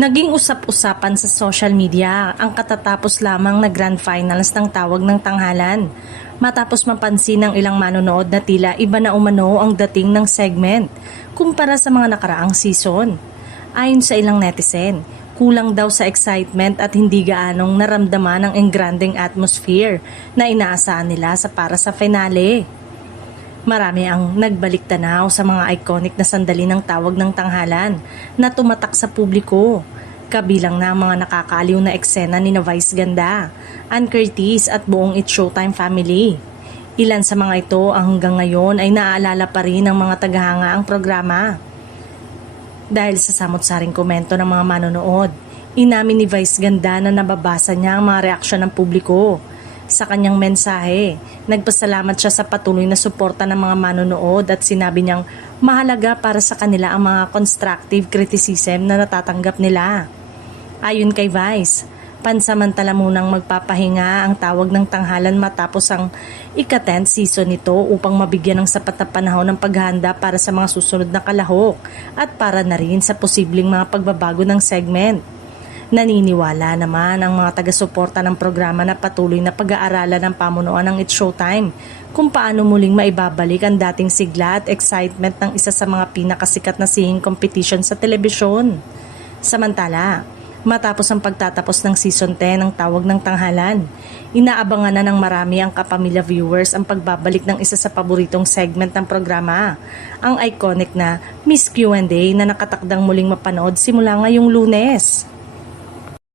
Naging usap-usapan sa social media ang katatapos lamang na grand finals ng Tawag ng Tanghalan. Matapos mapansin ng ilang manonood na tila iba na umano ang dating ng segment kumpara sa mga nakaraang season. Ayon sa ilang netizen, kulang daw sa excitement at hindi gaanong naramdaman ang engranding atmosphere na inaasahan nila para sa finale. Marami ang nagbalik tanaw sa mga iconic na sandali ng Tawag ng Tanghalan na tumatak sa publiko. Kabilang na ang mga nakakaaliw na eksena ni Vice Ganda, Ann Curtis at buong It's Showtime family. Ilan sa mga ito ang hanggang ngayon ay naaalala pa rin ng mga tagahanga ang programa. Dahil sa samot-saring komento ng mga manonood, inamin ni Vice Ganda na nababasa niya ang mga reaksyon ng publiko. Sa kanyang mensahe, nagpasalamat siya sa patuloy na suporta ng mga manonood at sinabi niyang mahalaga para sa kanila ang mga constructive criticism na natatanggap nila. Ayon kay Vice, pansamantala munang magpapahinga ang Tawag ng Tanghalan matapos ang ika-10th season nito upang mabigyan ng sapat na panahon ng paghahanda para sa mga susunod na kalahok at para na rin sa posibleng mga pagbabago ng segment. Naniniwala naman ang mga taga-suporta ng programa na patuloy na pag-aaralan ng pamunuan ng It's Showtime kung paano muling maibabalik ang dating sigla at excitement ng isa sa mga pinakasikat na singing competition sa telebisyon. Samantala, matapos ang pagtatapos ng Season 10 ng Tawag ng Tanghalan, inaabangan na ng marami ang kapamilya viewers ang pagbabalik ng isa sa paboritong segment ng programa, ang iconic na Miss Q&A na nakatakdang muling mapanood simula ngayong Lunes.